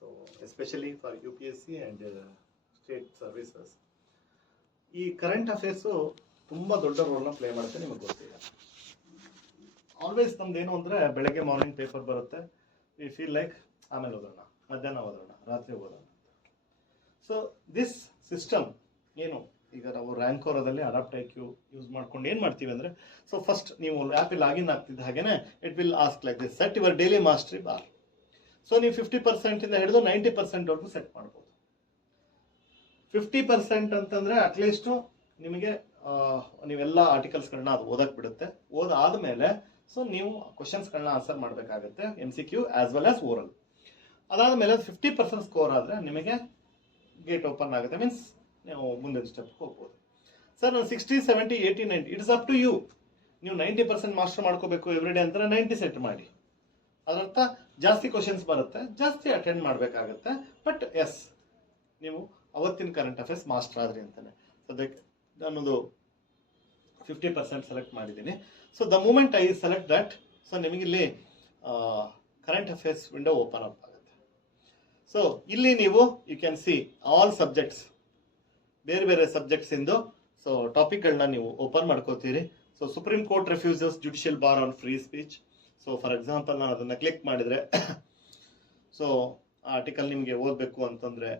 So especially for UPSC and state services ಈ current affairs ತುಂಬ ದೊಡ್ಡ ರೋಲ್ನ ಪ್ಲೇ ಮಾಡುತ್ತೆ, ನಿಮಗೆ ಗೊತ್ತಿಲ್ಲ. ಆಲ್ವೇಸ್ ನಮ್ದೇನು ಅಂದರೆ ಬೆಳಗ್ಗೆ ಮಾರ್ನಿಂಗ್ ಪೇಪರ್ ಬರುತ್ತೆ, ವಿ ಫೀಲ್ ಲೈಕ್ ಆಮೇಲೆ ಓದೋಣ, ಮಧ್ಯಾಹ್ನ ಓದೋಣ, ರಾತ್ರಿ ಓದೋಣ. ಸೊ ದಿಸ್ ಸಿಸ್ಟಮ್ ಏನು ಈಗ ನಾವು ರ್ಯಾಂಕೋರದಲ್ಲಿ ಅಡಾಪ್ಟ್ IQ ಯೂಸ್ ಮಾಡ್ಕೊಂಡು ಏನು ಮಾಡ್ತೀವಿ ಅಂದರೆ, ಸೊ ಫಸ್ಟ್ ನೀವು ಆ್ಯಪಿಗೆ ಲಾಗಿನ್ ಆಗ್ತಿದ್ದ ಹಾಗೇನೆ it will ask like this, set your daily mastery bar. So ನೀವು 50% ಹಿಡಿದು 90% ಸೆಟ್ ಮಾಡ್ಬೋದು. 50% ಅಂತಂದರೆ ಅಟ್ಲೀಸ್ಟು ನಿಮಗೆ ನೀವೆಲ್ಲ ಆರ್ಟಿಕಲ್ಸ್ಗಳನ್ನ ಅದು ಓದಕ್ಕೆ ಬಿಡುತ್ತೆ. ಓದಾದ್ಮೇಲೆ ಸೊ ನೀವು ಕ್ವಶನ್ಸ್ಗಳನ್ನ ಆನ್ಸರ್ ಮಾಡಬೇಕಾಗುತ್ತೆ, MCQ as well as oral. ಅದಾದಮೇಲೆ 50% ಸ್ಕೋರ್ ಆದರೆ ನಿಮಗೆ ಗೇಟ್ ಓಪನ್ ಆಗುತ್ತೆ, ಮೀನ್ಸ್ ನೀವು ಮುಂದಿನ ಸ್ಟೆಪ್ ಹೋಗ್ಬೋದು. ಸರ್ ನಾನು 60, 70, 80, 90 ಇಟ್ಸ್ ಅಪ್ ಟು ಯು. ನೀವು 90% ಮಾಸ್ಟರ್ ಮಾಡ್ಕೋಬೇಕು ಎವ್ರಿ ಡೇ ಅಂತಾರೆ, 90 ಸೆಟ್ ಮಾಡಿ. ಅದರರ್ಥ ಜಾಸ್ತಿ ಕ್ವಶನ್ಸ್ ಬರುತ್ತೆ, ಜಾಸ್ತಿ ಅಟೆಂಡ್ ಮಾಡಬೇಕಾಗುತ್ತೆ. ಬಟ್ ಎಸ್, ನೀವು ಅವತ್ತಿನ ಕರೆಂಟ್ ಅಫೇರ್ಸ್ ಮಾಸ್ಟರ್ ಆದ್ರಿ ಅಂತಾನೆ. ಸದ್ಯಕ್ಕೆ ನಾನೊಂದು 50% ಸೆಲೆಕ್ಟ್ ಮಾಡಿದ್ದೀನಿ. So the moment I select that, so ನಿಮಗಿಲ್ಲಿ current affairs window open up ಆಗುತ್ತೆ. ಸೊ ಇಲ್ಲಿ ನೀವು you can see all subjects, ಬೇರೆ ಬೇರೆ ಸಬ್ಜೆಕ್ಟ್ಸ್ ಇಂದು ಸೊ ಟಾಪಿಕ್ಗಳನ್ನ ನೀವು ಓಪನ್ ಮಾಡ್ಕೋತೀರಿ. So Supreme Court refuses judicial bar on free speech. So for example ನಾನು ಅದನ್ನು ಕ್ಲಿಕ್ ಮಾಡಿದರೆ ಸೊ ಆ ಆರ್ಟಿಕಲ್ ನಿಮಗೆ ಓದಬೇಕು ಅಂತಂದರೆ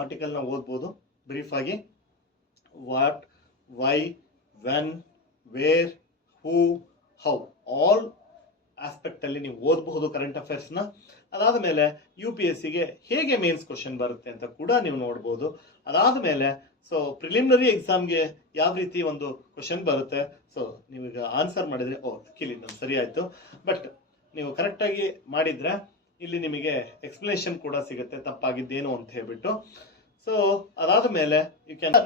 ಆರ್ಟಿಕಲ್ನ ಓದ್ಬೋದು ಬ್ರೀಫ್ ಆಗಿ. What, why, when, where, who, how, all ಆಸ್ಪೆಕ್ಟಲ್ಲಿ ನೀವು ಓದಬಹುದು ಕರೆಂಟ್ ಅಫೇರ್ಸ್ನ. ಅದಾದ ಮೇಲೆ UPSCಗೆ ಹೇಗೆ ಮೇನ್ಸ್ ಕ್ವಶನ್ ಬರುತ್ತೆ ಅಂತ ಕೂಡ ನೀವು ನೋಡ್ಬೋದು. ಅದಾದ ಮೇಲೆ ಸೊ ಪ್ರಿಲಿಮಿನರಿ ಎಕ್ಸಾಮ್ಗೆ ಯಾವ ರೀತಿ ಒಂದು ಕ್ವಶನ್ ಬರುತ್ತೆ, ಸೊ ನೀವೀಗ ಆನ್ಸರ್ ಮಾಡಿದರೆ ಕಿಲಿ ನಾನು ಸರಿ ಆಯಿತು. ಬಟ್ ನೀವು ಕರೆಕ್ಟಾಗಿ ಮಾಡಿದರೆ ಇಲ್ಲಿ ನಿಮಗೆ ಎಕ್ಸ್ಪ್ಲನೇಷನ್ ಕೂಡ ಸಿಗುತ್ತೆ, ತಪ್ಪಾಗಿದ್ದೇನು ಅಂತ ಹೇಳ್ಬಿಟ್ಟು. ಸೊ ಅದಾದ ಮೇಲೆ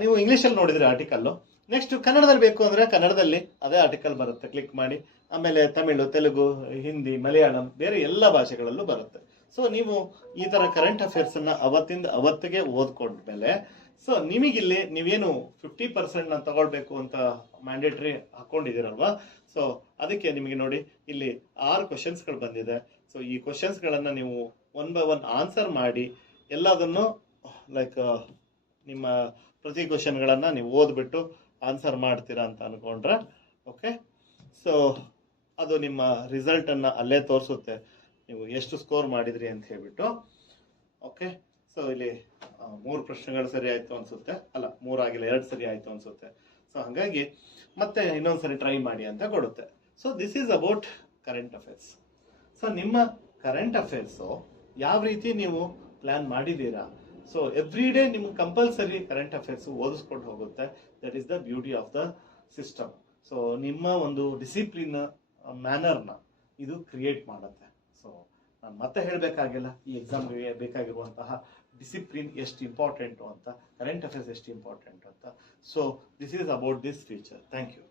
ನೀವು ಇಂಗ್ಲೀಷಲ್ಲಿ ನೋಡಿದರೆ ಆರ್ಟಿಕಲ್ಲು, ನೆಕ್ಸ್ಟ್ ಕನ್ನಡದಲ್ಲಿ ಬೇಕು ಅಂದರೆ ಕನ್ನಡದಲ್ಲಿ ಅದೇ ಆರ್ಟಿಕಲ್ ಬರುತ್ತೆ, ಕ್ಲಿಕ್ ಮಾಡಿ. ಆಮೇಲೆ ತಮಿಳು, ತೆಲುಗು, ಹಿಂದಿ, ಮಲಯಾಳಂ, ಬೇರೆ ಎಲ್ಲ ಭಾಷೆಗಳಲ್ಲೂ ಬರುತ್ತೆ. ಸೊ ನೀವು ಈ ಥರ ಕರೆಂಟ್ ಅಫೇರ್ಸನ್ನು ಅವತ್ತಿಂದ ಅವತ್ತಿಗೆ ಓದ್ಕೊಂಡ್ಮೇಲೆ ಸೊ ನಿಮಗಿಲ್ಲಿ ನೀವೇನು 50% ತಗೊಳ್ಬೇಕು ಅಂತ ಮ್ಯಾಂಡೇಟ್ರಿ ಹಾಕೊಂಡಿದ್ದೀರಲ್ವಾ, ಸೊ ಅದಕ್ಕೆ ನಿಮಗೆ ನೋಡಿ ಇಲ್ಲಿ 6 ಕ್ವಶನ್ಸ್ಗಳು ಬಂದಿದೆ. ಸೊ ಈ ಕ್ವಶನ್ಸ್ಗಳನ್ನು ನೀವು 1 by 1 ಆನ್ಸರ್ ಮಾಡಿ ಎಲ್ಲದನ್ನು ಲೈಕ್ ನಿಮ್ಮ ಪ್ರತಿ ಕ್ವಶನ್ಗಳನ್ನು ನೀವು ಓದ್ಬಿಟ್ಟು ಆನ್ಸರ್ ಮಾಡ್ತೀರಾ ಅಂತ ಅನ್ಕೊಂಡ್ರೆ ಓಕೆ. ಸೊ ಅದು ನಿಮ್ಮ ರಿಸಲ್ಟನ್ನು ಅಲ್ಲೇ ತೋರಿಸುತ್ತೆ, ನೀವು ಎಷ್ಟು ಸ್ಕೋರ್ ಮಾಡಿದ್ರಿ ಅಂತ ಹೇಳ್ಬಿಟ್ಟು. ಓಕೆ, ಸೊ ಇಲ್ಲಿ 3 ಪ್ರಶ್ನೆಗಳು ಸರಿ ಆಯಿತು ಅನಿಸುತ್ತೆ, ಅಲ್ಲ 3 ಆಗಿಲ್ಲ, 2 ಸರಿ ಆಯಿತು ಅನಿಸುತ್ತೆ. ಸೊ ಹಾಗಾಗಿ ಮತ್ತೆ ಇನ್ನೊಂದ್ಸರಿ ಟ್ರೈ ಮಾಡಿ ಅಂತ ಕೊಡುತ್ತೆ. So this is about current affairs. So ನಿಮ್ಮ ಕರೆಂಟ್ ಅಫೇರ್ಸು ಯಾವ ರೀತಿ ನೀವು ಪ್ಲ್ಯಾನ್ ಮಾಡಿದ್ದೀರಾ, ಸೊ ಎವ್ರಿ ಡೇ ನಿಮ್ಗೆ ಕಂಪಲ್ಸರಿ ಕರೆಂಟ್ ಅಫೇರ್ಸ್ ಓದಿಸ್ಕೊಂಡು ಹೋಗುತ್ತೆ. That is the beauty of the system. So ನಿಮ್ಮ ಒಂದು ಡಿಸಿಪ್ಲಿನ್ ಮ್ಯಾನರ್ನ ಇದು ಕ್ರಿಯೇಟ್ ಮಾಡುತ್ತೆ. ಸೊ ನಾನು ಮತ್ತೆ ಹೇಳಬೇಕಾಗಿಲ್ಲ, ಈ ಎಕ್ಸಾಮ್ಗೆ ಬೇಕಾಗಿರುವಂತಹ ಡಿಸಿಪ್ಲಿನ್ ಎಷ್ಟು ಇಂಪಾರ್ಟೆಂಟು ಅಂತ, ಕರೆಂಟ್ ಅಫೇರ್ಸ್ ಎಷ್ಟು ಇಂಪಾರ್ಟೆಂಟು ಅಂತ. So this is about this feature. Thank you.